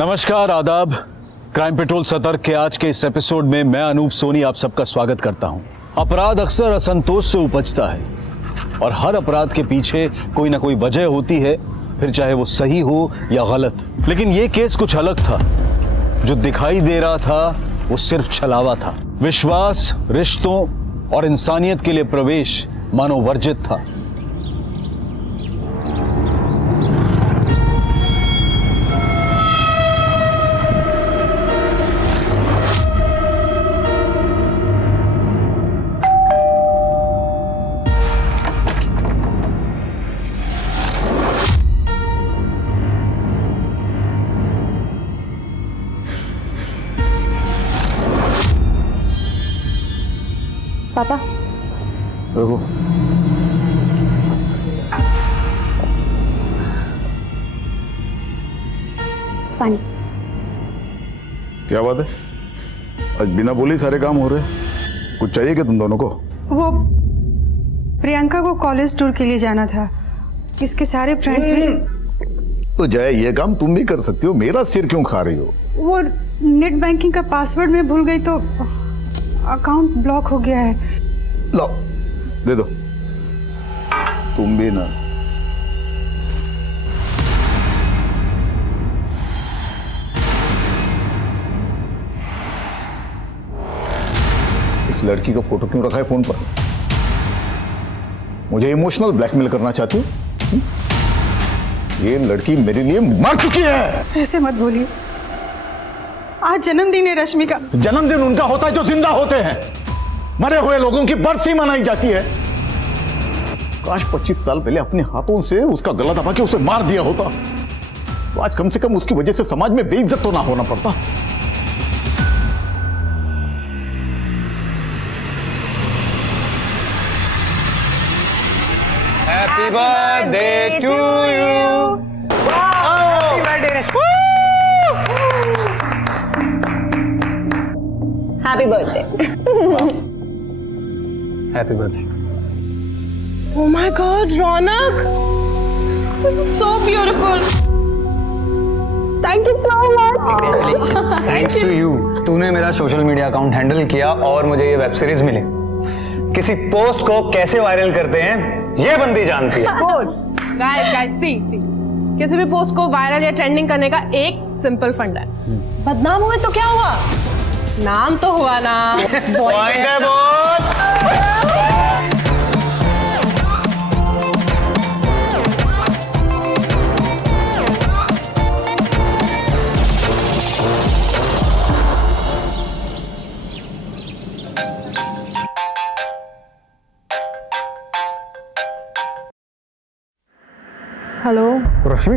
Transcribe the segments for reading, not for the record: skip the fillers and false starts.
नमस्कार, आदाब। Crime petrol सतर्क के आज के इस एपिसोड में मैं अनूप सोनी आप सबका स्वागत करता हूं। अपराध अक्सर असंतोष से उपजता है और हर अपराध के पीछे कोई ना कोई वजह होती है, फिर चाहे वो सही हो या गलत। लेकिन ये केस कुछ अलग था। जो दिखाई दे रहा था वो सिर्फ छलावा था। विश्वास, रिश्तों और इंसानियत के लिए प्रवेश मानो वर्जित था। पापा रुको। पानी। क्या बात है? आज बिना बोले ही सारे काम हो रहे हैं। कुछ चाहिए क्या तुम दोनों को? वो प्रियंका को कॉलेज टूर के लिए जाना था। इसके सारे फ्रेंड्स भी। तो जय, ये काम तुम भी कर सकती हो, मेरा सिर क्यों खा रही हो? वो नेट बैंकिंग का पासवर्ड मैं भूल गई तो अकाउंट ब्लॉक हो गया है। लो दे दो। तुम भी ना। इस लड़की का फोटो क्यों रखा है फोन पर? मुझे इमोशनल ब्लैकमेल करना चाहती हो? ये लड़की मेरे लिए मर चुकी है। ऐसे मत बोलिए। आज जन्मदिन है रश्मि का। जन्मदिन उनका होता है जो जिंदा होते हैं। मरे हुए लोगों की बरसी मनाई जाती है। काश 25 साल पहले अपने हाथों से उसका गला दबा के उसे मार दिया होता, तो आज कम से कम उसकी वजह से समाज में बेइज्जत तो ना होना पड़ता। Happy birthday to you. Happy birthday, Rashmi. Happy birthday. Happy birthday. Oh my God, Ronak! This is so beautiful. Thank you so much. Thanks to you. तूने मेरा सोशल मीडिया अकाउंट हैंडल किया और मुझे ये वेब सीरीज मिली। किसी post को कैसे viral करते हैं ये बंदी जानती है। Guys, see. किसी भी पोस्ट को वायरल या ट्रेंडिंग करने का एक सिंपल फंडा है। बदनाम हुए तो क्या हुआ? नाम तो हुआ ना। पॉइंट है बॉस। हेलो रश्मि,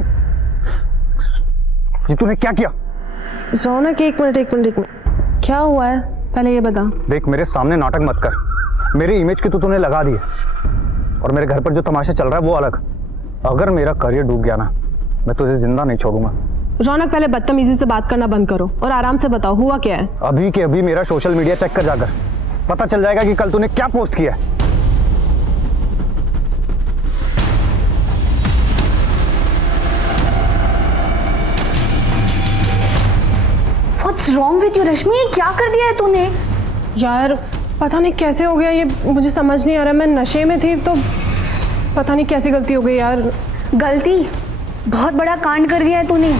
ये तूने क्या किया? रौनक, एक मिनट। क्या हुआ है पहले ये बता। देख, मेरे सामने नाटक मत कर। मेरी इमेज की तो तूने लगा दी है और मेरे घर पर जो तमाशा चल रहा है वो अलग। अगर मेरा करियर डूब गया ना, मैं तुझे जिंदा नहीं छोड़ूंगा। रौनक, पहले बदतमीजी से बात करना बंद करो और आराम से बताओ हुआ क्या है। अभी के अभी मेरा सोशल मीडिया चेक कर जाकर, पता चल जाएगा कि कल तूने क्या पोस्ट किया है। What's wrong with you, रश्मि? ये क्या कर दिया है तूने? यार पता नहीं कैसे हो गया ये, मुझे समझ नहीं आ रहा। मैं नशे में थी तो पता नहीं कैसी गलती हो गई यार। गलती? बहुत बड़ा कांड कर दिया है तूने।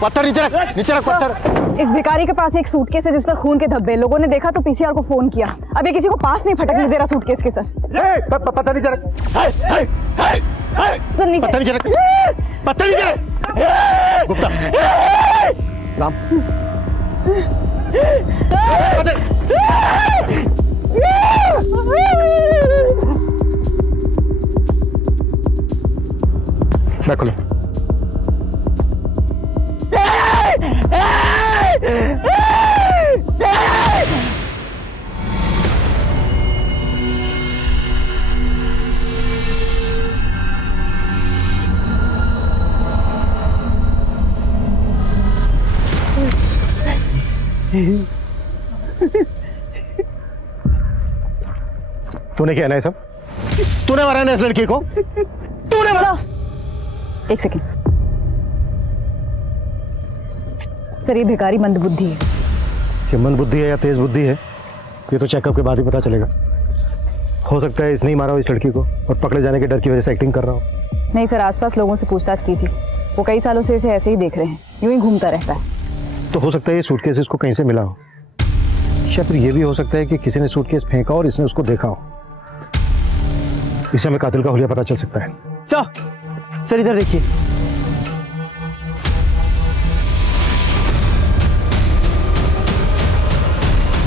पत्थर नीचे रख पत्थर। इस भिखारी के पास एक सूटकेस है जिस पर खून के धब्बे। लोगों ने देखा तो पीसीआर को फोन किया। अब ये किसी को पास नहीं फटकने दे रहा सूटकेस के सर। पत्थर नीचे रख, तो नीचे पत्थर नीचे रख, पत्थर नीचे रख। गुप्ता, राम, मैं खोलो। तूने क्या है ना ये सब? तूने मारा ना इस लड़की को? तूने मारा? एक सेकेंड सर, ये भिखारी मंदबुद्धि है। ये मंद बुद्धि है या तेज बुद्धि है ये तो चेकअप के बाद ही पता चलेगा। हो सकता है इसने ही मारा हो इस लड़की को और पकड़े जाने के डर की वजह से एक्टिंग कर रहा हो। नहीं सर, आसपास लोगों से पूछताछ की थी। वो कई सालों से इसे ऐसे ही देख रहे हैं, यूं ही घूमता रहता है। तो हो सकता है ये सूटकेस इसको कहीं से मिला हो, या फिर ये भी हो सकता है कि किसी ने सूटकेस फेंका और इसने उसको देखा हो। इससे हमें कातिल का हुलिया पता चल सकता है। सर इधर देखिए।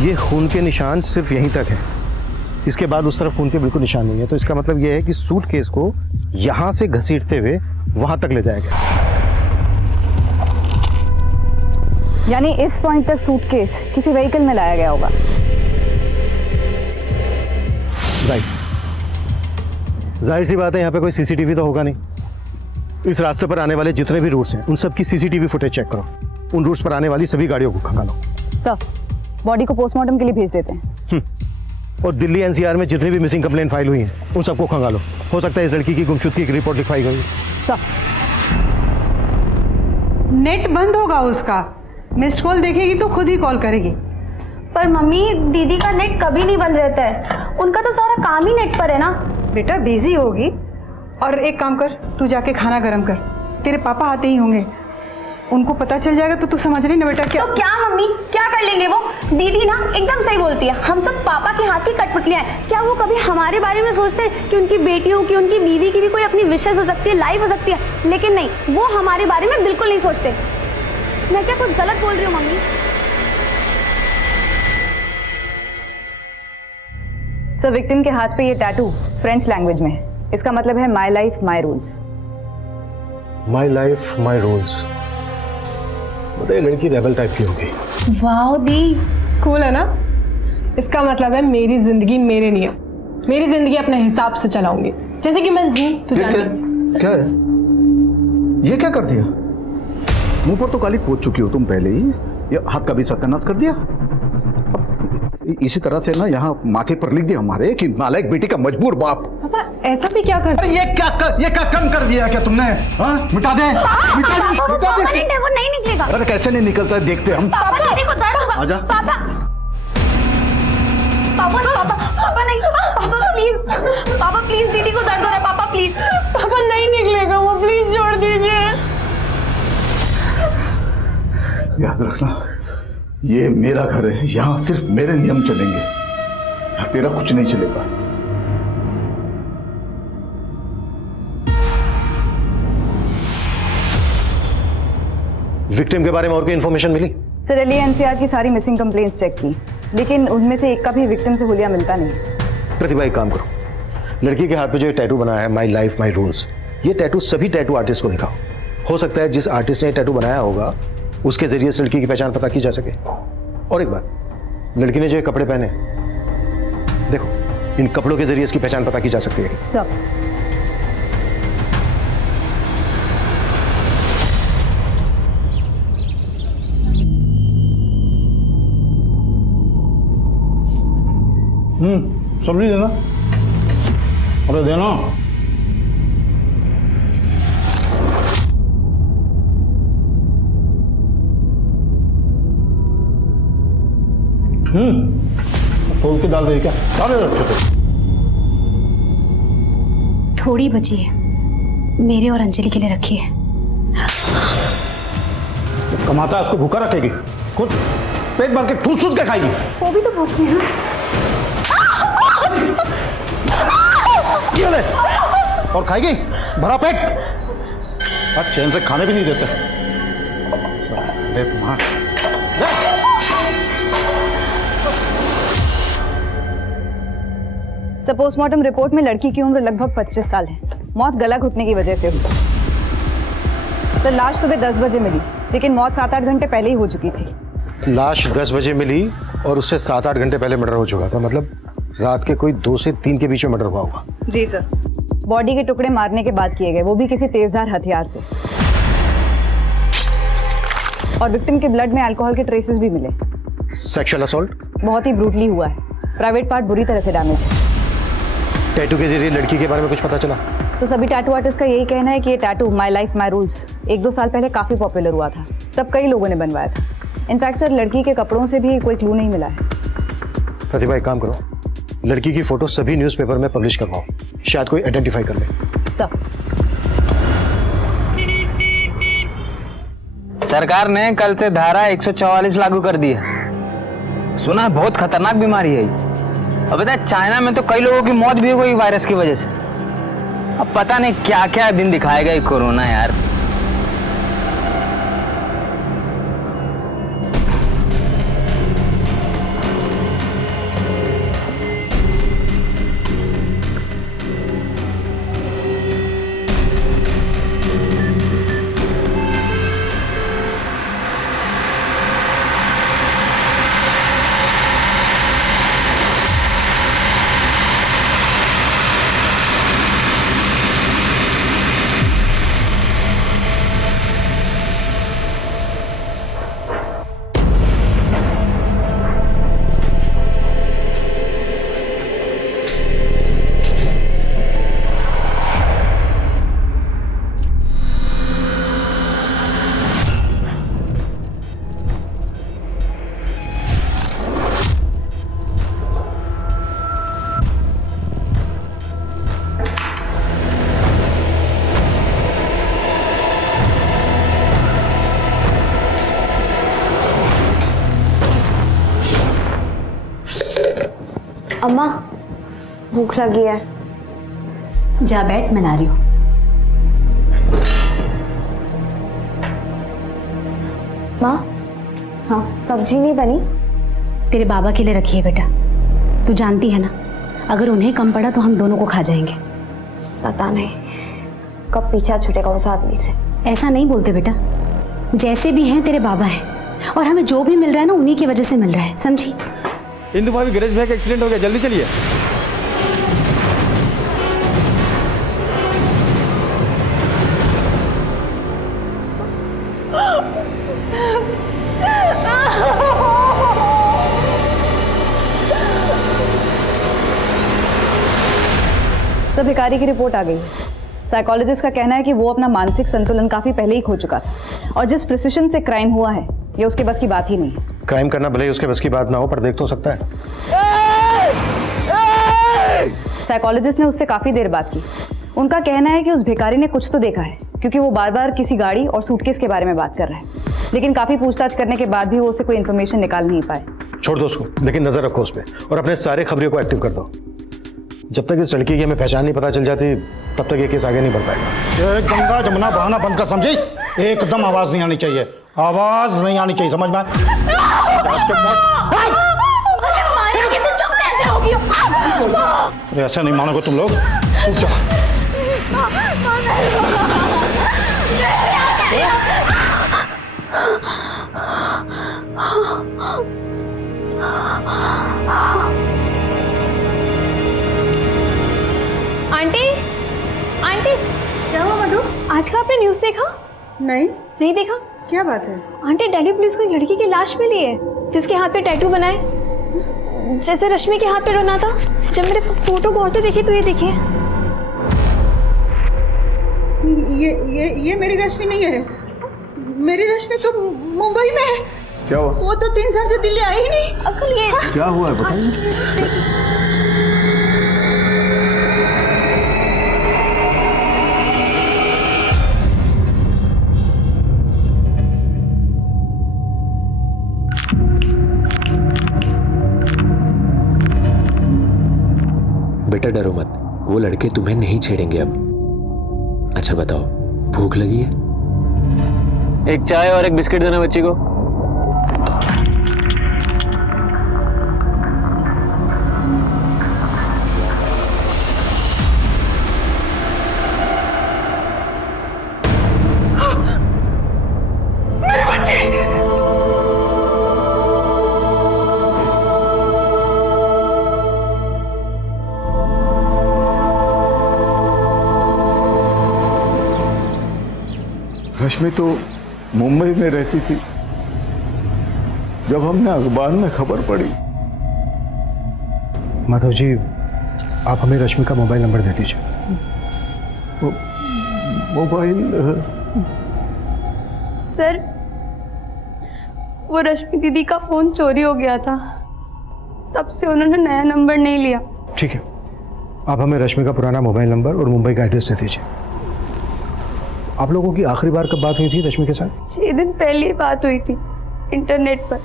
ये खून के निशान सिर्फ यहीं तक है, इसके बाद उस तरफ खून के बिल्कुल निशान नहीं है। तो इसका मतलब यह है कि सूटकेस को यहां से घसीटते हुए वहां तक ले जाया गया। यानी इस पॉइंट तक सूटकेस किसी व्हीकल में लाया गया होगा। राइट, जाहिर सी बात है यहाँ पे कोई सीसीटीवी तो होगा नहीं। इस रास्ते पर आने वाले जितने भी रूट्स हैं उन सब की सीसीटीवी फुटेज चेक करो। उन रूट्स पर आने वाली सभी गाड़ियों को खंगालो। सर, बॉडी को पोस्टमार्टम के लिए भेज देते हैं। और दिल्ली एनसीआर में जितनी भी मिसिंग कंप्लेंट फाइल हुई हैं उन सबको खंगालो। हो सकता है इस लड़की की गुमशुदगी की एक रिपोर्ट लिखवाई गई। सर, नेट बंद होगा उसका, मिस्ड कॉल देखेगी तो खुद ही कॉल करेगी। पर मम्मी, दीदी का नेट कभी नहीं बंद रहता है। उनका तो सारा काम ही नेट पर है ना। बेटा बिजी होगी। और एक काम कर, तू जाके खाना गर्म कर, तेरे पापा आते ही होंगे, उनको पता चल जाएगा तो तू समझ रही ना बेटा क्या। तो क्या मम्मी, क्या कर लेंगे वो? दीदी ना एकदम सही बोलती है। हम सब पापा के हाथ की कठपुतलियां हैं। क्या वो कभी हमारे बारे में सोचते हैं कि उनकी बेटियों की, उनकी बीवी की भी कोई अपनी विशेष हो सकती है, लाइफ हो सकती है? लेकिन नहीं, वो हमारे बारे में बिल्कुल नहीं सोचते। मैं क्या कुछ गलत बोल रही हूँ मम्मी? सर, विक्टिम के हाथ पे ये टैटू फ्रेंच लैंग्वेज में है। इसका मतलब है my life my rules. My life my rules. बताइए, लड़की रेबल टाइप की होगी। वाओ दी, कूल है ना? इसका मतलब है मेरी जिंदगी मेरे नियम, मेरी जिंदगी अपने हिसाब से चलाऊंगी, जैसे कि मैं हूं। तू जानती क्या है ये? क्या कर दिया? मुंह पर तो काली पोत चुकी हो तुम पहले ही, ये हाथ का भी सत्यानाश कर दिया। अब इसी तरह से ना यहाँ माथे पर लिख दिया हमारे कि नालायक बेटी का मजबूर बाप। पापा ऐसा भी क्या कर? अरे ये क्या कम कर दिया क्या तुमने? हाँ, मिटा दे, मिटा दे। वो नहीं निकलेगा। अरे कैसे नहीं निकलता है, देखते हम। पापा, दीदी को दर्द होगा। आजा। पापा, पापा, पापा, पापा नहीं, पापा प्लीज, पापा प्लीज, दीदी को दर्द हो रहा है, पापा प्लीज। पापा नहीं निकलेगा वो, प्लीज छोड़ दीजिए। याद रखना, ये मेरा घर है, यहाँ सिर्फ मेरे नियम चलेंगे, यहाँ तेरा कुछ नहीं चलेगा। विक्टिम के बारे में और कोई इन्फॉर्मेशन मिली? सर, दिल्ली एनसीआर की सारी मिसिंग कंप्लेंट्स चेक की, लेकिन उनमें से एक का भी विक्टिम से हुलिया मिलता नहीं। प्रतिभा, एक काम करो, लड़की के हाथ पे जो टैटू बना है माई लाइफ माई रूल्स, ये टैटू सभी टैटू आर्टिस्ट को दिखाओ। हो सकता है जिस आर्टिस्ट ने टैटू बनाया होगा उसके जरिए इस लड़की की पहचान पता की जा सके। और एक बात, लड़की ने जो ये कपड़े पहने, देखो, इन कपड़ों के जरिए इसकी पहचान पता की जा सकती है। सर, सब्जी देना। अरे देना। तोल के डाल दे क्या? डाल दे अच्छे से। थोड़ी बची है, मेरे और अंजलि के लिए रखी है। कमाता है उसको भूखा रखेगी, खुद पेट भर के ठूस ठूस के खाएगी। वो भी तो भूखे हैं। ये ले, और खाएगी भरा पेट, अब चैन से खाने भी नहीं देते। ले तुम्हारा पोस्टमार्टम रिपोर्ट में लड़की की उम्र लगभग 25 साल है। मौत गला घुटने की वजह से हुई। सर, लाश सुबह 10 बजे मिली, लेकिन मौत 7-8 घंटे पहले ही हो चुकी थी। लाश 10 बजे मिली और उससे 7-8 घंटे पहले मर्डर हो चुका था, मतलब रात के कोई 2 से 3 के बीच में मर्डर हुआ होगा। जी सर। बॉडी के टुकड़े मारने के बाद किए गए, वो भी किसी तेजधार हथियार से। और विक्टिम के ब्लड में अल्कोहल के ट्रेसेस भी मिले। सेक्सुअल असॉल्ट बहुत ही ब्रूटली हुआ है। प्राइवेट पार्ट बुरी तरह से डैमेज है। टैटू के जरिए लड़की के बारे में कुछ पता चला? तो सभी टैटू आर्टिस्ट का यही कहना है कि ये tattoo my life my rules 1-2 साल पहले काफ़ी पॉपुलर हुआ था। तब कई लोगों ने बनवाया था। इनफैक्ट सर, लड़की के कपड़ों से भी कोई क्लू नहीं मिला है। प्रतिभा, एक काम करो, लड़की की फोटो सभी न्यूज़पेपर में पब्लिश करवाओ, शायद कोई आइडेंटिफाई कर ले। सर, सरकार ने कल से धारा 144 लागू कर दी है। सुना है बहुत खतरनाक बीमारी है ये। अब पता है चाइना में तो कई लोगों की मौत भी हो गई वायरस की वजह से। अब पता नहीं क्या क्या दिन दिखाएगा ये कोरोना यार। अम्मा, भूख लगी है। जा बैठ, मैं ला रही हूँ। माँ, हाँ, सब्जी नहीं बनी? तेरे बाबा के लिए रखी है बेटा। तू जानती है ना, अगर उन्हें कम पड़ा तो हम दोनों को खा जाएंगे। पता नहीं कब पीछा छूटेगा उस आदमी से। ऐसा नहीं बोलते बेटा, जैसे भी हैं तेरे बाबा हैं, और हमें जो भी मिल रहा है ना उन्हीं की वजह से मिल रहा है, समझी? इंदु भाभी, गणेश भैया का एक्सीडेंट हो गया, जल्दी चलिए। सर, भिखारी की रिपोर्ट आ गई है। साइकोलॉजिस्ट का कहना है कि वो अपना मानसिक संतुलन काफी पहले ही खो चुका था, और जिस प्रिसिशन से क्राइम हुआ है ये उसके बस की बात ही नहीं है। क्राइम करना भले ही उसके बस की बात ना हो, पर देख तो सकता है। साइकोलॉजिस्ट ने उससे काफी देर बात की। उनका कहना है कि उस भिखारी ने कुछ तो देखा है, क्योंकि वो बार बार किसी गाड़ी और सूटकेस के बारे में बात कर रहा है। लेकिन काफी पूछताछ करने के बाद भी वो उससे कोई इन्फॉर्मेशन निकाल नहीं पाए। छोड़ दो उसको, लेकिन नजर रखो उस पर, और अपने सारे खबरियों को एक्टिव कर दो। जब तक इस लड़की की हमें पहचान नहीं पता चल जाती, तब तक ये केस आगे नहीं बढ़ पाएगा। ये गंगा जमुना बहाना बंद कर, समझी? एकदम आवाज नहीं आनी चाहिए, आवाज नहीं आनी चाहिए, समझ में? ऐसा नहीं मानोगे तुम लोग। आंटी, आंटी, क्या हुआ मधु? आज का आपने न्यूज़ देखा? नहीं देखा? क्या बात है? आंटी, दिल्ली पुलिस को एक लड़की की लाश मिली है जिसके हाथ पे टैटू बनाए, जैसे रश्मि के हाथ पे बना था। जब मेरे फोटो गौर से देखी तो ये देखिए। ये मेरी रश्मि नहीं है। मेरी रश्मि तो मुंबई में है। क्या हुआ? वो तो 3 साल से दिल्ली आई ही नहीं। अंकल, ये क्या हुआ है बताइए। देखिए। बेटा डरो मत, वो लड़के तुम्हें नहीं छेड़ेंगे अब। अच्छा बताओ, भूख लगी है? एक चाय और एक बिस्किट देना बच्ची को। रश्मि तो मुंबई में रहती थी। जब हमने अखबार में खबर पड़ी। माधव जी, आप हमें रश्मि का मोबाइल नंबर दे दीजिए। मोबाइल? सर, वो रश्मि दीदी का फोन चोरी हो गया था, तब से उन्होंने नया नंबर नहीं लिया। ठीक है, आप हमें रश्मि का पुराना मोबाइल नंबर और मुंबई का एड्रेस दे दीजिए। आप लोगों की आखिरी बार कब बात हुई थी रश्मि के साथ? 6 दिन पहले ही बात हुई थी, इंटरनेट पर।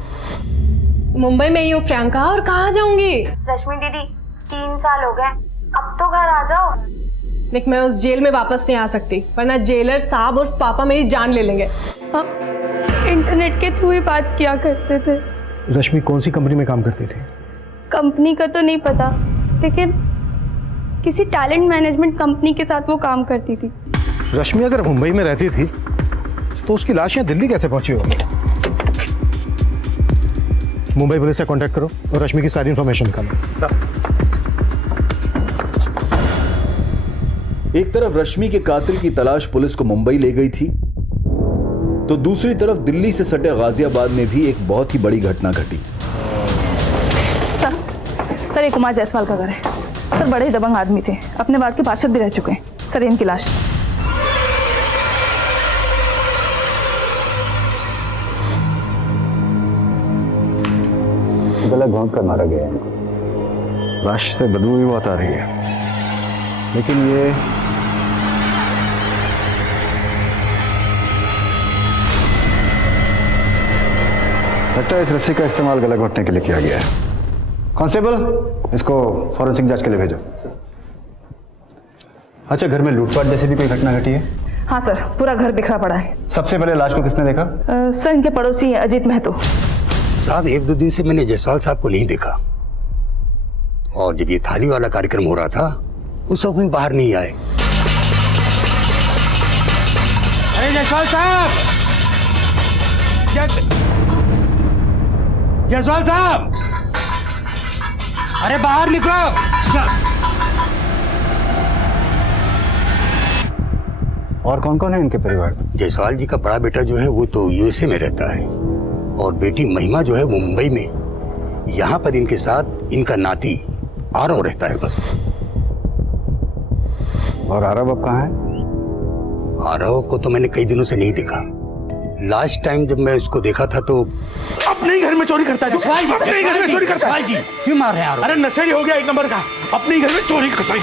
मुंबई में ही हो प्रियंका, और कहाँ जाऊंगी? रश्मि दीदी, 3 साल हो गए, अब तो घर आ जाओ। देख, मैं उस जेल में वापस नहीं आ सकती, वरना जेलर साहब और पापा मेरी जान ले लेंगे। हम इंटरनेट के थ्रू ही बात किया करते थे। रश्मि कौन सी कंपनी में काम करती थी? कंपनी का तो नहीं पता, लेकिन किसी टैलेंट मैनेजमेंट कंपनी के साथ वो काम करती थी। रश्मि अगर मुंबई में रहती थी तो उसकी लाश यहाँ दिल्ली कैसे पहुंची होगी? मुंबई पुलिस से कांटेक्ट करो और रश्मि की सारी इंफॉर्मेशन निकालो। एक तरफ रश्मि के कातिल की तलाश पुलिस को मुंबई ले गई थी, तो दूसरी तरफ दिल्ली से सटे गाजियाबाद में भी एक बहुत ही बड़ी घटना घटी। सर, ये कुमार जायसवाल का घर है। सर, बड़े ही दबंग आदमी थे, अपने वार्ड के पार्षद भी रह चुके हैं। सर, इनकी लाश। गला घोंट कर मारा गया इनको। लाश से बदबू भी बहुत आ रही है, लेकिन ये लगता है इस रस्सी का इस्तेमाल गला घोटने के लिए किया गया है। कांस्टेबल, इसको फॉरेंसिक जांच के लिए भेजो। अच्छा, घर में लूटपाट जैसी भी कोई घटना घटी है? हाँ सर, पूरा घर बिखरा पड़ा है। सबसे पहले लाश को किसने देखा? सर, इनके पड़ोसी अजीत महतो। साहब, 1-2 दिन से मैंने जायसवाल साहब को नहीं देखा, और जब ये थाली वाला कार्यक्रम हो रहा था उस वक्त भी बाहर नहीं आए। अरे जायसवाल साहब, जायसवाल साहब, अरे बाहर निकलो। और कौन कौन है इनके परिवार में? जायसवाल जी का बड़ा बेटा जो है वो तो यूएसए में रहता है, और बेटी महिमा जो है मुंबई में। यहाँ पर इनके साथ इनका नाती आरव रहता है बस। और आरव अब कहाँ है? आरव को तो मैंने कई दिनों से नहीं देखा। लास्ट टाइम जब मैं उसको देखा था तो अपने ही घर में चोरी करता है। अपने ही घर में चोरी करता है। जी, क्यों मार रहे हैं आरव? अरे नशे ही हो गया एक नंबर का, अपने ही घर में चोरी करता है।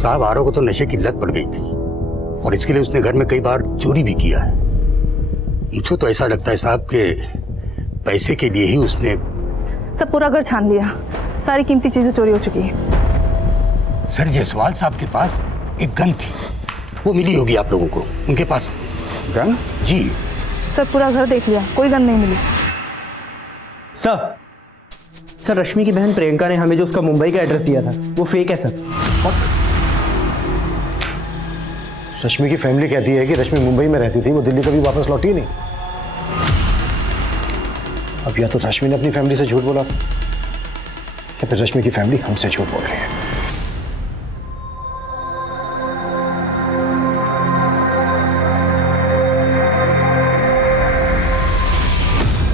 साहब, आरव को तो नशे की लत पड़ गई थी, और इसके लिए उसने घर में कई बार चोरी भी किया है। मुझे तो ऐसा लगता है साहब के पैसे के लिए ही उसने। सब पूरा घर छान लिया, सारी कीमती चीजें चोरी हो चुकी है। सर, जायसवाल साहब के पास एक गन थी, वो मिली होगी आप लोगों को। उनके पास गन? जी सर, पूरा घर देख लिया, कोई गन नहीं मिली। सर, रश्मि की बहन प्रियंका ने हमें जो उसका मुंबई का एड्रेस दिया था वो फेक है सर। रश्मि की फैमिली कहती है कि रश्मि मुंबई में रहती थी, वो दिल्ली कभी वापस लौटी ही नहीं। अब या तो रश्मि ने अपनी फैमिली से झूठ बोला या फिर रश्मि की फैमिली हमसे झूठ बोल रही है।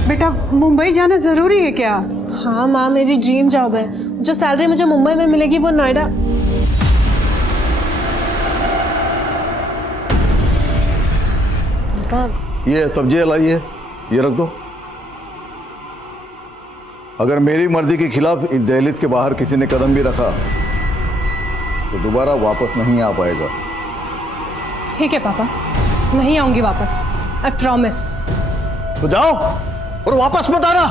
बेटा, मुंबई जाना जरूरी है क्या? हाँ माँ, मेरी ड्रीम जॉब है। जो सैलरी मुझे मुंबई में मिलेगी वो नोएडा। ये सब्जी लाइए, ये रख दो। अगर मेरी मर्जी के खिलाफ इस दहलीज के बाहर किसी ने कदम भी रखा तो दोबारा वापस नहीं आ पाएगा। ठीक है पापा, नहीं आऊंगी वापस, आई प्रॉमिस। तो जाओ और वापस मत आना।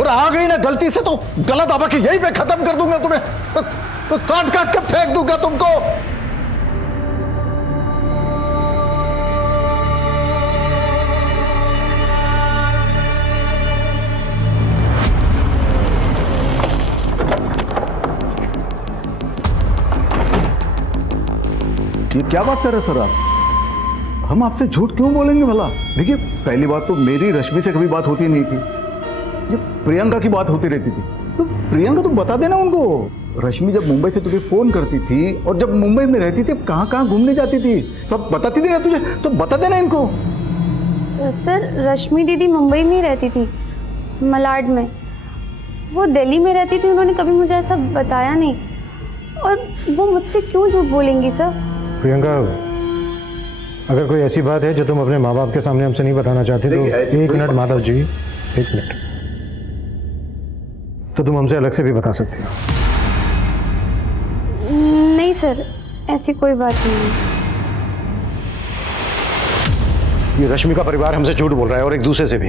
और आ गई ना गलती से तो गला दबा के यहीं पे खत्म कर दूंगा तुम्हें, तो काट काट के फेंक दूंगा तुमको। ये क्या बात कर रहे सर आप? हम आपसे झूठ क्यों बोलेंगे भला? देखिए, पहली बात तो मेरी रश्मि से कभी बात होती नहीं थी, ये प्रियंका की बात होती रहती थी। तो प्रियंका तुम बता देना उनको। रश्मि जब मुंबई से तुझे फोन करती थी और जब मुंबई में रहती थी कहाँ कहाँ घूमने जाती थी सब बताती थी ना तुझे, तो बता देना इनको। सर रश्मि दीदी मुंबई में ही रहती थी, मलाड में। वो दिल्ली में रहती थी, उन्होंने कभी मुझे ऐसा बताया नहीं। और वो मुझसे क्यों झूठ बोलेंगी सर? प्रियंका, अगर कोई ऐसी बात है जो तुम अपने माँ बाप के सामने हमसे नहीं बताना चाहते तो एक मिनट माधव जी, एक मिनट, तो तुम हमसे अलग से भी बता सकते हो। नहीं सर, ऐसी कोई बात नहीं है। ये रश्मि का परिवार हमसे झूठ बोल रहा है और एक दूसरे से भी।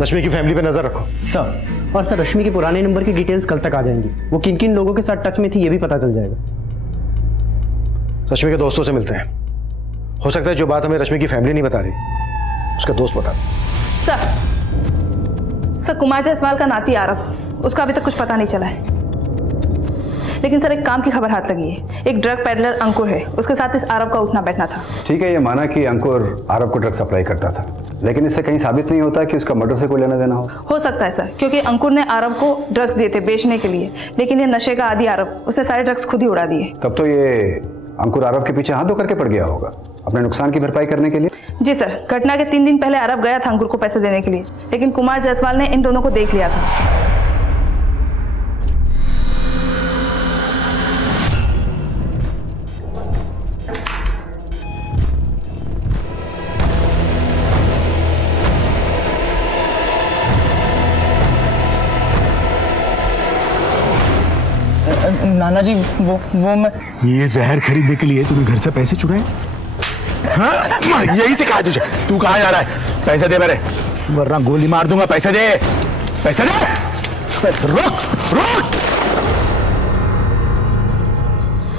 रश्मि की फैमिली पे नजर रखो सर। और सर, रश्मि के पुराने नंबर की डिटेल्स कल तक आ जाएंगी। वो किन किन लोगों के साथ टच में थी ये भी पता चल जाएगा। रश्मि के दोस्तों से मिलते हैं, हो सकता है जो बात हमें रश्मि की फैमिली नहीं बता रही उसका दोस्त बता। सर कुमार जायसवाल का नाती आरव, उसका अभी तक कुछ पता नहीं चला है। लेकिन सर एक काम की खबर हाथ लगी है। एक ड्रग पेडलर अंकुर है, उसके साथ इस आरव का उठना बैठना था। ठीक है, ये माना कि अंकुर आरव को ड्रग सप्लाई करता था, लेकिन इससे कहीं साबित नहीं होता कि उसका मर्डर से कोई लेना देना हो सकता है सर, क्योंकि अंकुर ने आरव को ड्रग्स दिए थे बेचने के लिए, लेकिन ये नशे का आदी आरव, उसने सारे ड्रग्स खुद ही उड़ा दिए। तब तो ये अंकुर आरव के पीछे हाथ धो करके पड़ गया होगा अपने नुकसान की भरपाई करने के लिए। जी सर, घटना के 3 दिन पहले आरव गया था अंकुर को पैसे देने के लिए, लेकिन कुमार जायसवाल ने इन दोनों को देख लिया था। नाना जी, वो मैं ये जहर खरीदने के लिए तूने घर से पैसे चुराए? हाँ, यही से कहा तुझे। तू कहाँ जा रहा है? पैसे दे मेरे, वरना गोली मार दूंगा। पैसे दे, पैसे दे, पैसे। रोक रोक।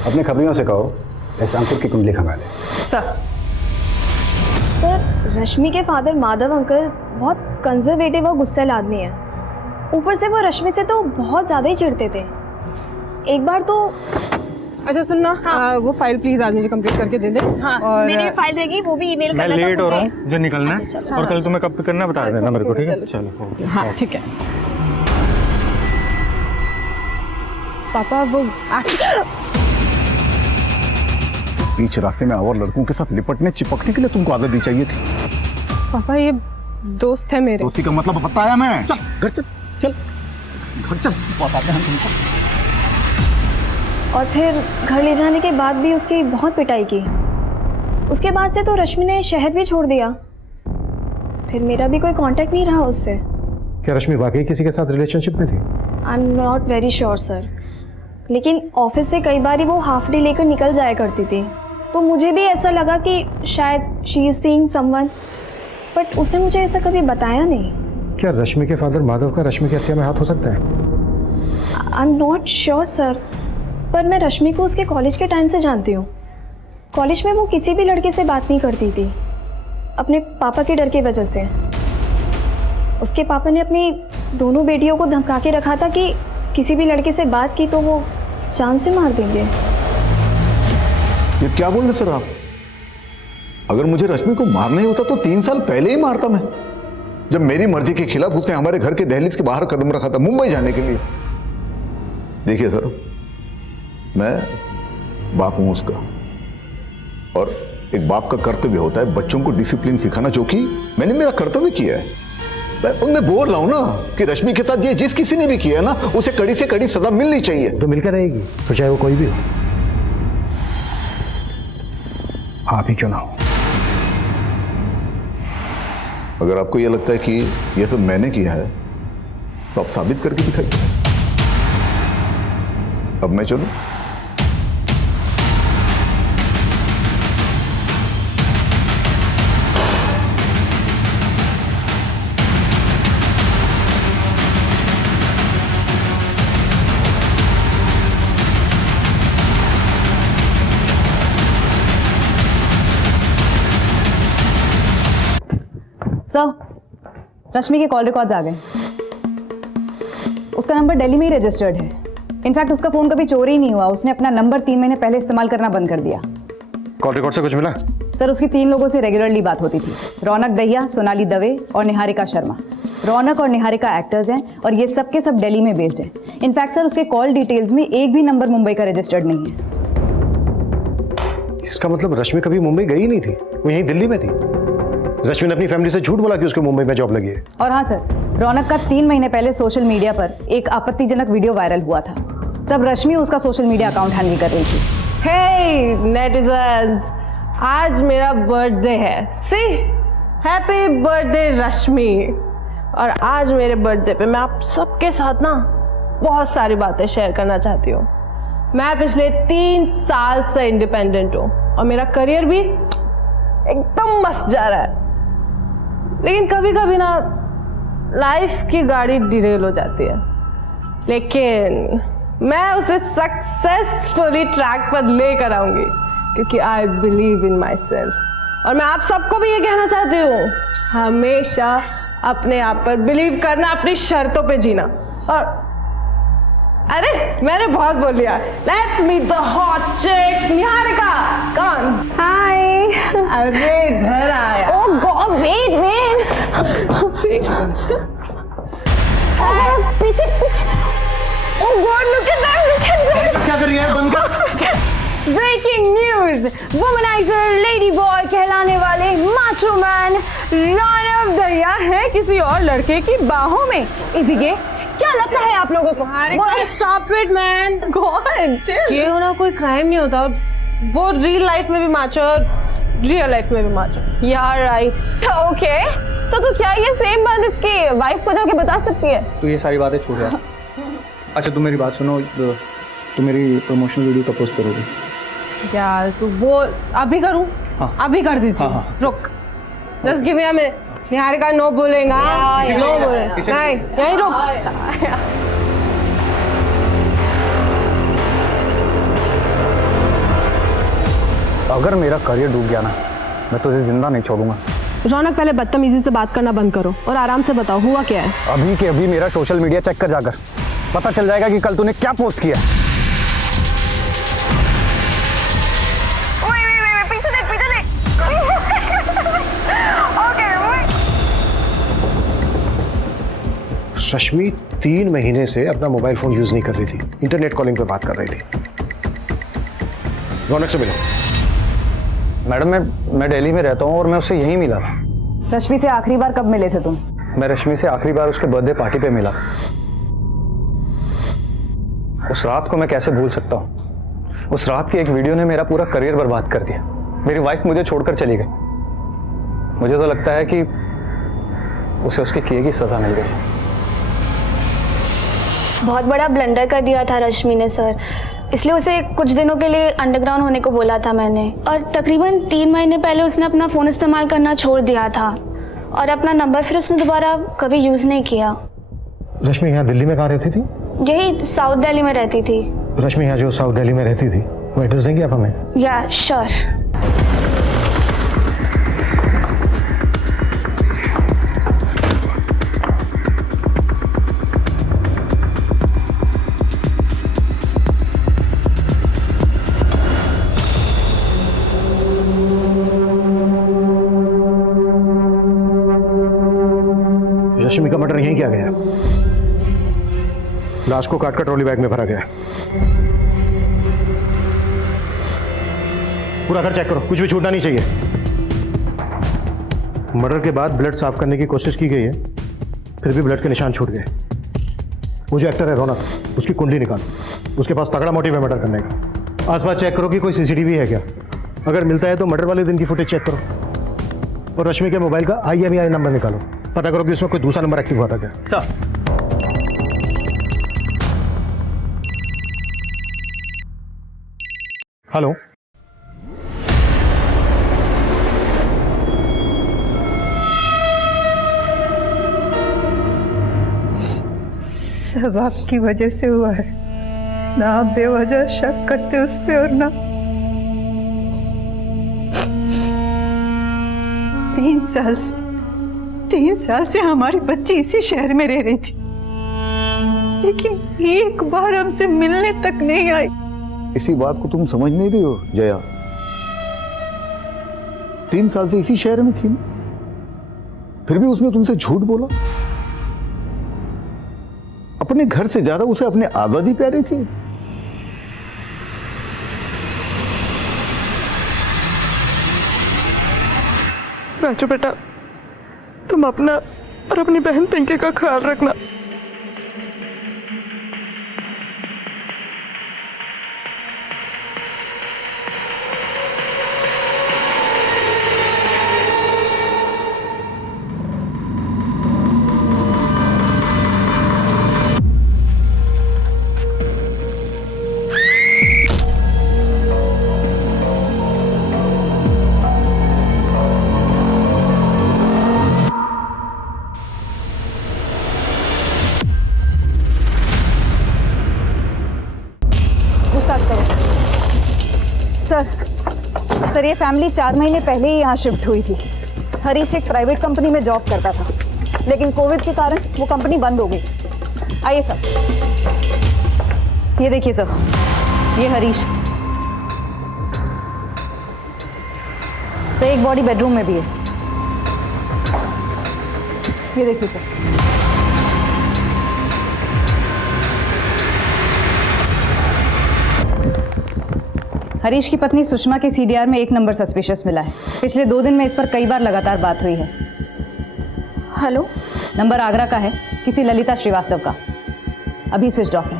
अपने खबरियों से कहो इस अंकुर की कुंडली खंगा ले। सर रश्मि के फादर माधव अंकल बहुत कंजर्वेटिव और गुस्सैल आदमी है। ऊपर से वो रश्मि से तो बहुत ज़्यादा ही चिढ़ते थे। एक बार तो अच्छा सुनना, वो फाइल प्लीज आज मुझे कंप्लीट करके दे दे। हाँ, और मेरी फाइल रहेगी, वो भी ईमेल मैं करना था लेट हो रहा मुझे। हूँ, जो निकलना है। और कल तुम्हें कब तक करना बता देना मेरे को, ठीक है? चलो। हाँ ठीक है पापा। वो बीच रास्ते में और लड़कों के साथ लिपटने चिपकने के लिए तुमको आदत दी चाहिए थी। पापा ये दोस्त है मेरे। दोस्ती का मतलब बताया मैं। चल घर चल, चल घर चल, बताते हैं तुमको। और फिर घर ले जाने के बाद भी उसकी बहुत पिटाई की। उसके बाद से तो रश्मि ने शहर भी छोड़ दिया। फिर मेरा भी कोई कांटेक्ट नहीं रहा उससे। क्या रश्मि वाकई किसी के साथ रिलेशनशिप में थी? I am not very sure sir, लेकिन ऑफिस से कई बार वो हाफ डे लेकर निकल जाया करती थी, तो मुझे भी ऐसा लगा कि शायद she is seeing someone, but उसने मुझे ऐसा कभी बताया नहीं। क्या रश्मि के फादर माधव का रश्मि की हत्या में हाथ हो सकता है? I am not sure sir, पर मैं रश्मि को उसके कॉलेज के टाइम से जानती हूँ। कॉलेज में वो किसी भी लड़के से बात नहीं करती थी, अपने पापा के डर की वजह से। उसके पापा ने अपनी दोनों बेटियों को धमका के रखा था कि किसी भी लड़के से बात की तो वो जान से मार देंगे। ये क्या बोल रहे सर आप? अगर मुझे रश्मि को मारना ही होता तो 3 साल पहले ही मारता मैं, जब मेरी मर्जी के खिलाफ उसने हमारे घर के दहलीज के बाहर कदम रखा था मुंबई जाने के लिए। देखिए सर, मैं बाप हूं उसका, और एक बाप का कर्तव्य होता है बच्चों को डिसिप्लिन सिखाना, जो कि मैंने मेरा कर्तव्य किया है। मैं बोल रहा हूं ना कि रश्मि के साथ ये जिस किसी ने भी किया है ना, उसे कड़ी से कड़ी सजा मिलनी चाहिए। तो मिलकर रहेगी, तो चाहे वो कोई भी हो, आप ही क्यों ना हो। अगर आपको यह लगता है कि यह सब मैंने किया है तो आप साबित करके दिखाइए। अब मैं चलूं? सर, रश्मि के कॉल रिकॉर्ड्स आ गए। उसका नंबर दिल्ली में ही रजिस्टर्ड है। इनफैक्ट उसका फोन कभी चोरी ही नहीं हुआ। उसने अपना नंबर 3 महीने पहले इस्तेमाल करना बंद कर दिया। कॉल रिकॉर्ड से कुछ मिला? सर, उसकी 3 लोगों से रेगुलरली बात होती थी। रौनक दहिया, सोनाली दवे और निहारिका शर्मा। रौनक और निहारिका एक्टर्स हैं और ये सब के सब दिल्ली में बेस्ड हैं। इनफैक्ट सर, उसके कॉल डिटेल्स में एक भी नंबर मुंबई का रजिस्टर्ड नहीं है। इसका मतलब रश्मि कभी मुंबई गई नहीं थी, वो यहीं दिल्ली में थी। रश्मि ने अपनी फैमिली से झूठ बोला कि उसको मुंबई में जॉब लगी है। और हाँ सर, रौनक का 3 महीने पहले सोशल मीडिया पर एक आपत्तिजनक वीडियो वायरल हुआ था। तब रश्मि उसका सोशल मीडिया अकाउंट हैंडल कर रही थी। हे नेटिजन्स, आज मेरा बर्थडे है। सी, हैप्पी बर्थडे रश्मि। और आज मेरे बर्थडे पे मैं आप सबके साथ ना बहुत सारी बातें शेयर करना चाहती हूँ। मैं पिछले 3 साल से इंडिपेंडेंट हूँ और मेरा करियर भी एकदम मस्त जा रहा है। लेकिन कभी कभी ना लाइफ की गाड़ी डिरेल हो जाती है, लेकिन मैं उसे सक्सेसफुली ट्रैक पर लेकर आऊंगी क्योंकि I believe in my self. और मैं आप सबको भी ये कहना चाहती हूँ, हमेशा अपने आप पर बिलीव करना, अपनी शर्तों पे जीना। और अरे मैंने बहुत बोल लिया। लेट्स मीट द हॉट चिक निहारिका। कौन? हाय। अरे इधर आया। Oh God, wait wait. पीछे पीछे। Oh God, look at that, look at that. क्या कर रही है? बंद कर। Breaking news, womaniser lady boy कहलाने वाले माचो मैन रौनक दहिया है किसी और लड़के की बाहों में। इसी के क्या लगता है आप लोगों को? स्टॉप इट मैन, ये होना कोई क्राइम नहीं होता। वो रियल लाइफ में भी माचो और रियल लाइफ में भी माचो। यार राइट, ओके। तो क्या ये सेम बात इसकी वाइफ को जाके बता सकती है? तो ये सारी बातें छोड़ यार। अच्छा तुम मेरी बात सुनो, तुम मेरी प्रमोशनल वीडियो कब पोस्ट करोगी? यार तू बोल, अभी करूं? हाँ। अभी कर दीजिए। हाँ, हाँ। रुक, just give me a minute. Niharika no बोलेगा, नो बोले नहीं, यहीं रुक। अगर मेरा करियर डूब गया ना, मैं तुझे जिंदा नहीं छोड़ूंगा। रौनक, पहले बदतमीजी से बात करना बंद करो और आराम से बताओ हुआ क्या है। अभी के अभी मेरा सोशल मीडिया चेक कर जाकर, पता चल जाएगा कि कल तूने क्या पोस्ट किया। रश्मि 3 महीने से अपना मोबाइल फोन यूज नहीं कर रही थी, इंटरनेट कॉलिंग पे बात कर रही थी। रौनक से मिलो। मैडम मैं दिल्ली में रहता हूँ और मैं उससे यहीं मिला था। रश्मि से आखिरी बार कब मिले थे तुम? मैं रश्मि से आखिरी बार उसके बर्थडे पार्टी पे मिला। उस रात को मैं कैसे भूल सकता हूँ? उस रात की एक वीडियो ने मेरा पूरा करियर बर्बाद कर दिया। मेरी वाइफ मुझे छोड़कर चली गई। मुझे तो लगता है कि उसे उसके किए की सजा मिल गई। बहुत बड़ा ब्लंडर कर दिया था रश्मि ने सर, इसलिए उसे कुछ दिनों के लिए अंडरग्राउंड होने को बोला था मैंने। और तकरीबन 3 महीने पहले उसने अपना फ़ोन इस्तेमाल करना छोड़ दिया था और अपना नंबर फिर उसने दोबारा कभी यूज़ नहीं किया। रश्मि यहाँ दिल्ली में कहाँ रहती थी? यही साउथ दिल्ली में रहती थी। रश्मि यहाँ जो साउथ दिल्ली में रहती थी वो एड्रेस देंगे आप हमें? या श्योर। रश्मि का मर्डर यहीं किया गया। लाश को काटकर ट्रॉली बैग में भरा गया। पूरा घर चेक करो, कुछ भी छूटना नहीं चाहिए। मर्डर के बाद ब्लड साफ करने की कोशिश की गई है, फिर भी ब्लड के निशान छूट गए। वो जो एक्टर है रौनक, उसकी कुंडली निकालो, उसके पास तगड़ा मोटिव है मर्डर करने का। आसपास चेक करो कि कोई सीसीटीवी है क्या। अगर मिलता है तो मर्डर वाले दिन की फुटेज चेक करो और रश्मि के मोबाइल का IMEI नंबर निकालो, पता करो कि उसमें कोई दूसरा नंबर एक्टिव हुआ था क्या। हेलो, सब आपकी वजह से हुआ है ना। आप बेवजह शक करते उस पे और ना 3 3 साल से हमारी बच्ची इसी शहर में रह रही थी, लेकिन एक बार हमसे मिलने तक नहीं आई। इसी बात को तुम समझ नहीं रही हो जया? 3 साल से इसी शहर में थी ना, फिर भी उसने तुमसे झूठ बोला। अपने घर से ज्यादा उसे अपने आजादी प्यारी थी। राजू बेटा, तुम अपना और अपनी बहन पिंकी का ख्याल रखना। सर, ये फैमिली 4 महीने पहले ही यहाँ शिफ्ट हुई थी। हरीश एक प्राइवेट कंपनी में जॉब करता था, लेकिन कोविड के कारण वो कंपनी बंद हो गई। आइए सर, ये देखिए सर, ये हरीश। सर, एक बॉडी बेडरूम में भी है। ये देखिए सर। हरीश की पत्नी सुषमा के सीडीआर में 1 नंबर सस्पिशियस मिला है। पिछले 2 दिन में इस पर कई बार लगातार बात हुई है। हेलो, नंबर आगरा का है, किसी ललिता श्रीवास्तव का। अभी स्विच ऑफ है।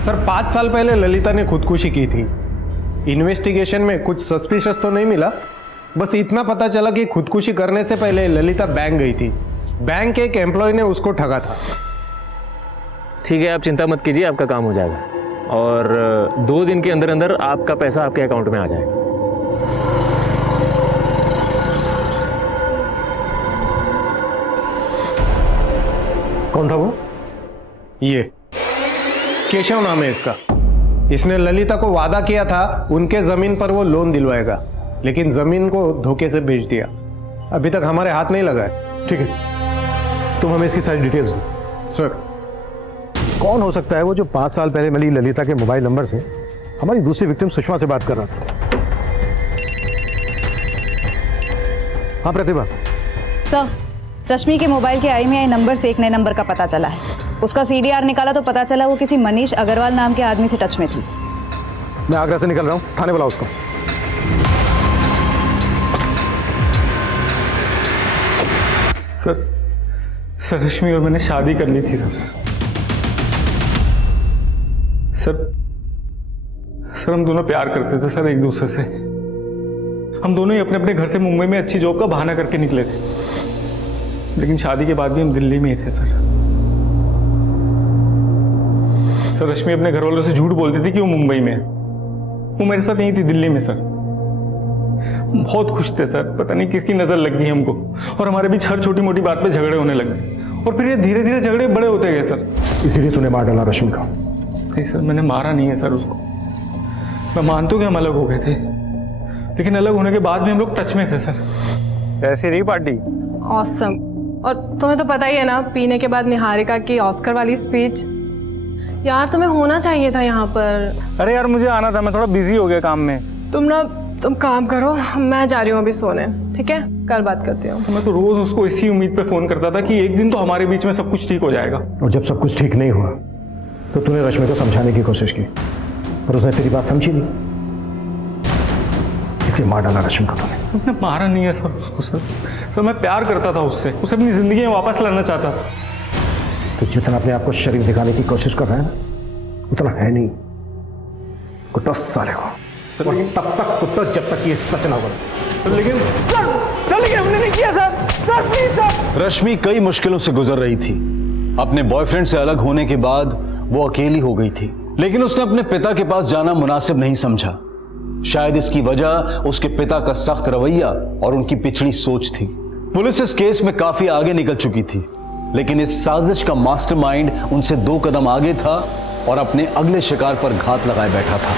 सर 5 साल पहले ललिता ने खुदकुशी की थी। इन्वेस्टिगेशन में कुछ सस्पिशियस तो नहीं मिला, बस इतना पता चला कि खुदकुशी करने से पहले ललिता बैंक गई थी। बैंक के एक एम्प्लॉय ने उसको ठगा था। ठीक है, आप चिंता मत कीजिए, आपका काम हो जाएगा और 2 दिन के अंदर अंदर आपका पैसा आपके अकाउंट में आ जाएगा। कौन था वो? ये केशव नाम है इसका। इसने ललिता को वादा किया था उनके जमीन पर वो लोन दिलवाएगा, लेकिन जमीन को धोखे से बेच दिया। अभी तक हमारे हाथ नहीं लगा है। ठीक है, तुम हमें इसकी सारी डिटेल्स दो। सर, कौन हो सकता है वो जो 5 साल पहले मिली ललिता के मोबाइल नंबर से हमारी दूसरी विक्टिम सुषमा से बात कर रहा था? हाँ प्रतिभा। सर, रश्मि के मोबाइल के IMEI नंबर से एक नए नंबर का पता चला है। उसका CDR निकाला तो पता चला वो किसी मनीष अग्रवाल नाम के आदमी से टच में थी। मैं आगरा से निकल रहा हूँ, थाने बुलाओ उसको। सर, रश्मि और मैंने शादी कर ली थी सर, हम दोनों प्यार करते थे सर एक दूसरे से। हम दोनों ही अपने अपने घर से मुंबई में अच्छी जॉब का बहाना करके निकले थे, लेकिन शादी के बाद भी हम दिल्ली में ही थे सर। रश्मि अपने घर वालों से झूठ बोलती थी कि वो मुंबई में है। वो मेरे साथ यहीं थी दिल्ली में सर। बहुत खुश थे सर, पता नहीं किसकी नजर लग गई हमको और हमारे बीच हर छोटी मोटी बात पे झगड़े होने लगे और फिर ये धीरे धीरे झगड़े बड़े होते गए सर। इसीलिए तूने मार डाला रश्मि को? नहीं सर, मैंने मारा नहीं है सर उसको। मैं मानता हूँ कि हम अलग हो गए थे, लेकिन अलग होने के बाद भी हम लोग टच में थे सर। ऐसी रही पार्टी? ऑसम। और तुम्हें तो पता ही है ना, पीने के बाद निहारिका की ऑस्कर वाली स्पीच। यार तुम्हें होना चाहिए था यहाँ पर। अरे यार मुझे आना था, मैं थोड़ा बिजी हो गया काम में। तुम काम करो, मैं जा रही हूँ अभी सोने, ठीक है? कल बात करती हूँ। मैं तो रोज उसको इसी उम्मीद पे फोन करता था कि एक दिन तो हमारे बीच में सब कुछ ठीक हो जाएगा। और जब सब कुछ ठीक नहीं हुआ तो तूने रश्मि को समझाने की कोशिश की, पर उसने तेरी बात समझी नहीं, इसलिए मार डाला रश्मि को तूने। मैंने मारा नहीं है सर उसको सर, मैं प्यार करता था उससे, उसे अपनी जिंदगी में वापस लाना चाहता था। तो जितना अपने आप को शरीफ दिखाने की कोशिश कर रहा है ना, उतना है नहीं। कुत्ता साले को सर, लेकिन तब तक कुत्ता जब तक ये सच ना बोले। लेकिन हमने नहीं किया सर। रश्मि कई मुश्किलों से गुजर रही थी। अपने बॉयफ्रेंड से अलग होने के बाद वो अकेली हो गई थी, लेकिन उसने अपने पिता के पास जाना मुनासिब नहीं समझा। शायद इसकी वजह उसके पिता का सख्त रवैया और उनकी पिछड़ी सोच थी। पुलिस इस केस में काफी आगे निकल चुकी थी, लेकिन इस साजिश का मास्टरमाइंड उनसे 2 कदम आगे था और अपने अगले शिकार पर घात लगाए बैठा था।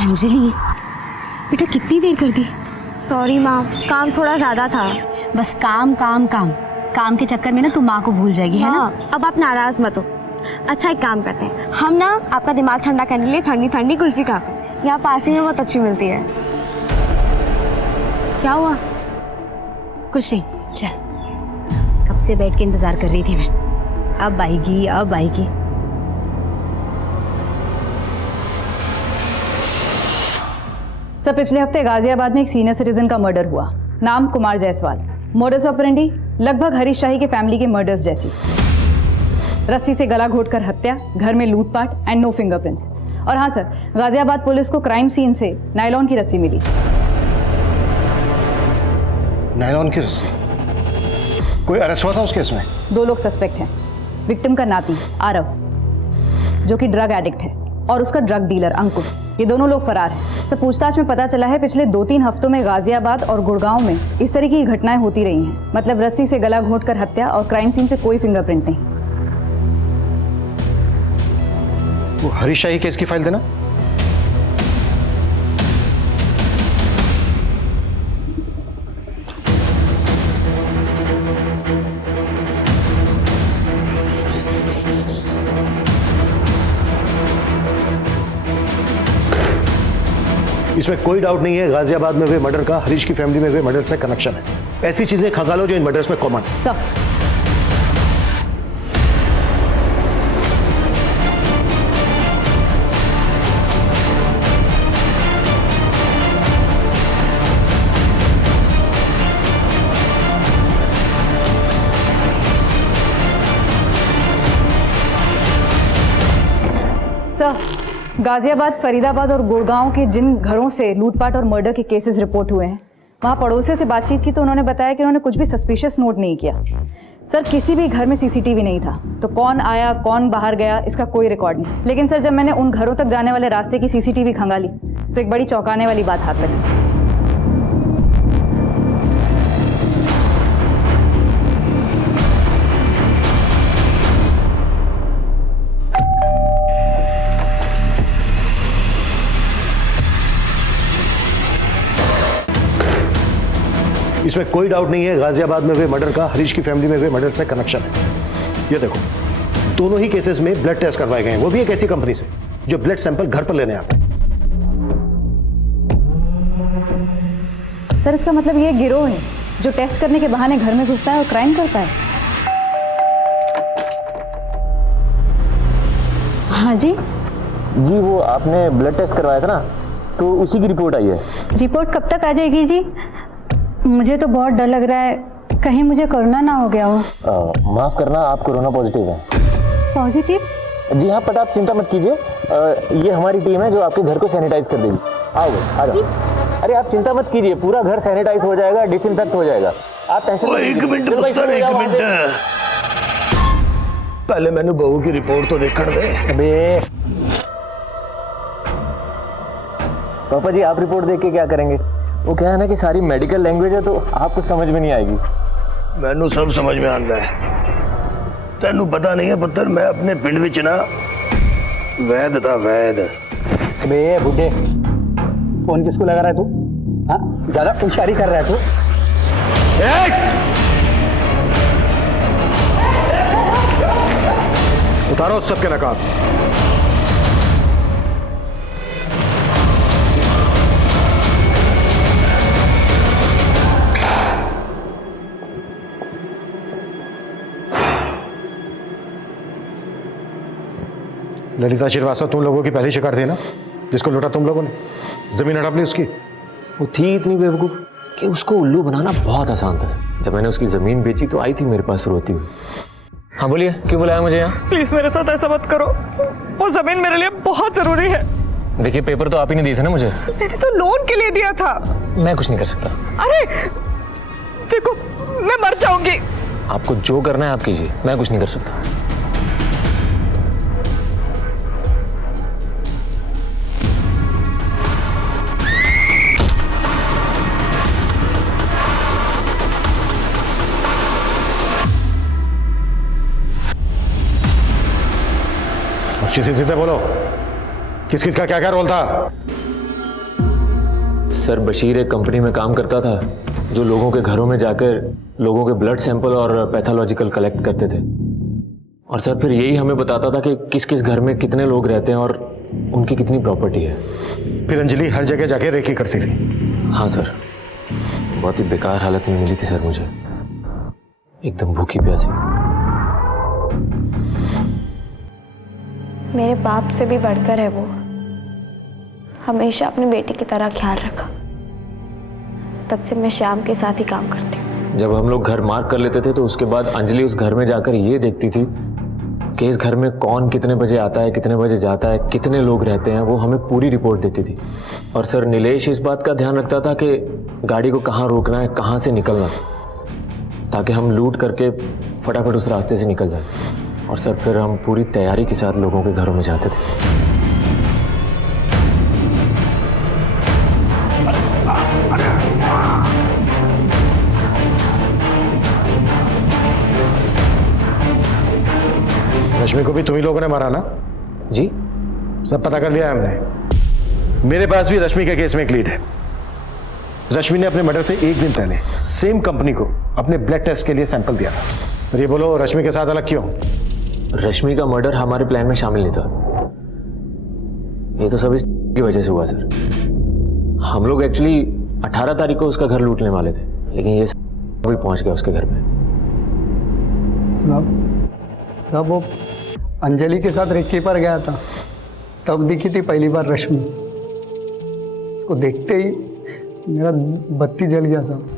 अंजलि बेटा कितनी देर कर दी? सॉरी माँ, काम थोड़ा ज़्यादा था। बस काम काम काम काम के चक्कर में ना तू माँ को भूल जाएगी, है ना? अब आप नाराज मत हो। अच्छा एक काम करते हैं, हम ना आपका दिमाग ठंडा करने के लिए ठंडी ठंडी कुल्फी खाते हैं, यहाँ पास ही में बहुत अच्छी मिलती है। क्या हुआ? कुछ नहीं, चल। कब से बैठ के इंतजार कर रही थी मैं, अब आएगी अब आएगी। सर पिछले हफ्ते गाजियाबाद में एक सीनियर सिटीजन का मर्डर हुआ। नाम कुमार जायसवाल। मोडस ऑपरेंडी लगभग हरीश शाही के फैमिली के मर्डर्स जैसी। रस्सी से गला घोटकर हत्या, घर में लूटपाट एंड नो फिंगरप्रिंट्स। और हाँ सर, गाजियाबाद पुलिस को क्राइम सीन से नायलॉन की रस्सी मिली। नायलॉन की रस्सी? कोई अरेस्ट हुआ था उस केस में? 2 लोग सस्पेक्ट हैं। विक्टिम का नाती आरव, जो कि ड्रग एडिक्ट है, और उसका ड्रग डीलर अंकुर। ये दोनों लोग फरार हैं। सब पूछताछ में पता चला है पिछले 2-3 हफ्तों में गाजियाबाद और गुड़गांव में इस तरह की घटनाएं होती रही हैं। मतलब रस्सी से गला घोंटकर हत्या और क्राइम सीन से कोई फिंगरप्रिंट नहीं। वो हरीश शाही केस की फाइल देना। इसमें कोई डाउट नहीं है, गाजियाबाद में हुए मर्डर का हरीश की फैमिली में हुए मर्डर से कनेक्शन है। ऐसी चीजें खंगालो जो इन मर्डर्स में कॉमन है। गाजियाबाद, फरीदाबाद और गुड़गांव के जिन घरों से लूटपाट और मर्डर के केसेस रिपोर्ट हुए हैं, वहां पड़ोसियों से बातचीत की तो उन्होंने बताया कि उन्होंने कुछ भी सस्पिशियस नोट नहीं किया। सर किसी भी घर में सीसीटीवी नहीं था, तो कौन आया कौन बाहर गया इसका कोई रिकॉर्ड नहीं। लेकिन सर जब मैंने उन घरों तक जाने वाले रास्ते की सीसीटीवी खंगाली तो एक बड़ी चौंकाने वाली बात हाथ लगी। इसमें कोई डाउट नहीं है, गाजियाबाद में हुए मर्डर का हरीश की फैमिली में हुए मर्डर से कनेक्शन है। ये देखो, दोनों ही केसेस में ब्लड टेस्ट करवाए गए हैं, वो भी एक ऐसी कंपनी से जो ब्लड सैंपल घर पर लेने आता है। सर इसका मतलब ये गिरोह है जो टेस्ट करने के बहाने घर में घुसता है और क्राइम करता है। हाँ जी जी, वो आपने ब्लड टेस्ट करवाया था ना, तो उसी की रिपोर्ट आई है। रिपोर्ट कब तक आ जाएगी जी? मुझे तो बहुत डर लग रहा है, कहीं मुझे कोरोना ना हो गया हो। माफ करना, आप कोरोना पॉजिटिव हैं। पॉजिटिव? जी हाँ, बट आप चिंता मत कीजिए, ये हमारी टीम है जो आपके घर को सैनिटाइज कर देगी। आओगे, आ जाओ। अरे आप चिंता मत कीजिए, पूरा घर सैनिटाइज हो जाएगा, डिसइंफेक्ट हो जाएगा। आप टेंशन मत कीजिए। एक मिनट पुत्र, एक मिनट, पहले मैंने बहू की रिपोर्ट तो देखने दे। अबे पापा जी, आप रिपोर्ट देख के क्या करेंगे? वो क्या है ना कि सारी मेडिकल लैंग्वेज है, तो आपको समझ में नहीं आएगी। मैनू सब समझ में आता है। तेनू पता नहीं है पुत्र, मैं अपने पिंड विच ना वैद था, वैद। अबे बुड्ढे, फोन किसको लगा रहा है तू? हाँ, ज्यादा होशियारी कर रहा है तू। उतारो सबके नकाब। ललिता श्रीवास्तव तुम लोगों की पहली शिकार थी ना, जिसको लूटा तुम लोगों ने? जमीन हड़प ली उसकी? वो थी इतनी बेवकूफ कि उसको उल्लू बनाना बहुत आसान था सर। जब मैंने उसकी जमीन बेची तो आई थी मेरे पास रोती हुई। हाँ बोलिए, क्यों बुलाया मुझे यहाँ? प्लीज मेरे साथ ऐसा मत करो, वो जमीन मेरे लिए बहुत जरूरी है। देखिए, पेपर तो आप ही ने दिए थे ना मुझे। मैंने तो लोन के लिए दिया था। मैं कुछ नहीं कर सकता। अरे देखो, मैं मर जाऊंगी। आपको जो करना है आप कीजिए, मैं कुछ नहीं कर सकता। अच्छे से सीधे बोलो, किस किस का क्या क्या रोल था? सर बशीर एक कंपनी में काम करता था जो लोगों के घरों में जाकर लोगों के ब्लड सैंपल और पैथोलॉजिकल कलेक्ट करते थे। और सर फिर यही हमें बताता था कि किस किस घर में कितने लोग रहते हैं और उनकी कितनी प्रॉपर्टी है। फिर अंजलि हर जगह जाके रेकी करती थी? हाँ सर, बहुत ही बेकार हालत में मिली थी सर मुझे, एकदम भूखी प्यासी। मेरे बाप से भी बढ़कर है वो, हमेशा अपनी बेटी की तरह ख्याल रखा। तब से मैं श्याम के साथ ही काम करती हूँ। जब हम लोग घर मार्क कर लेते थे तो उसके बाद अंजलि उस घर में जाकर ये देखती थी कि इस घर में कौन कितने बजे आता है, कितने बजे जाता है, कितने लोग रहते हैं, वो हमें पूरी रिपोर्ट देती थी। और सर नीलेश इस बात का ध्यान रखता था कि गाड़ी को कहाँ रोकना है, कहाँ से निकलना, ताकि हम लूट करके फटाफट उस रास्ते से निकल जाए। और सर फिर हम पूरी तैयारी के साथ लोगों के घरों में जाते थे। रश्मि को भी तुम ही लोगों ने मारा ना? जी सब पता कर लिया है हमने। मेरे पास भी रश्मि के केस में एक लीड है। रश्मि ने अपने मर्डर से एक दिन पहले सेम कंपनी को अपने ब्लड टेस्ट के लिए सैंपल दिया था। और ये बोलो रश्मि के साथ अलग क्यों? रश्मि का मर्डर हमारे प्लान में शामिल नहीं था, ये तो सब इसकी वजह से हुआ सर। हम लोग एक्चुअली 18 तारीख को उसका घर लूटने वाले थे, लेकिन ये भी पहुंच गया उसके घर पे। तब वो अंजलि के साथ रेकी पर गया था, तब दिखी थी पहली बार रश्मि। उसको देखते ही मेरा बत्ती जल गया साहब।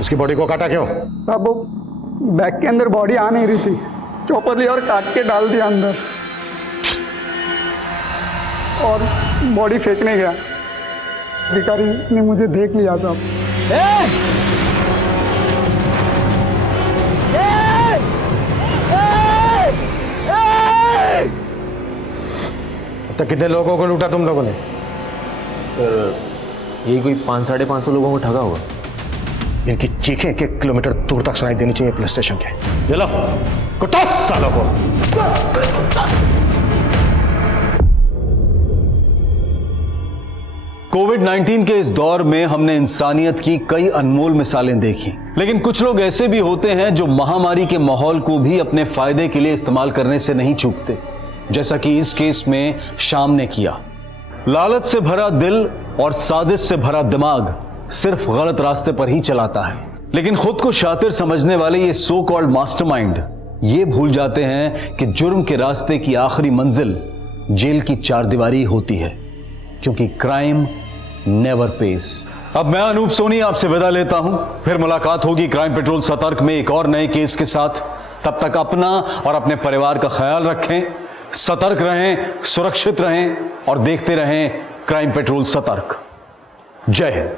उसकी बॉडी को काटा क्यों? साहब वो बैग के अंदर बॉडी आ नहीं रही थी, चॉपर लिया और काट के डाल दिया अंदर और बॉडी फेंकने गया। अधिकारी ने मुझे देख लिया साहब। तो कितने लोगों को लूटा तुम लोगों ने? सर यही कोई 500-550 लोगों को ठगा होगा। इनकी चीखें 1 किलोमीटर दूर तक सुनाई देनी चाहिए पुलिस स्टेशन के। ये लो कुटा सालों को। कोविड-19 के इस दौर में हमने इंसानियत की कई अनमोल मिसालें देखी, लेकिन कुछ लोग ऐसे भी होते हैं जो महामारी के माहौल को भी अपने फायदे के लिए इस्तेमाल करने से नहीं चूकते, जैसा कि इस केस में श्याम ने किया। लालच से भरा दिल और साजिश से भरा दिमाग सिर्फ गलत रास्ते पर ही चलाता है, लेकिन खुद को शातिर समझने वाले ये सो कॉल्ड मास्टरमाइंड ये भूल जाते हैं कि जुर्म के रास्ते की आखिरी मंजिल जेल की चारदीवारी होती है, क्योंकि क्राइम नेवर पेज। अब मैं अनूप सोनी आपसे विदा लेता हूं, फिर मुलाकात होगी क्राइम पेट्रोल सतर्क में एक और नए केस के साथ। तब तक अपना और अपने परिवार का ख्याल रखें, सतर्क रहें, सुरक्षित रहें और देखते रहें क्राइम पेट्रोल सतर्क। जय हिंद।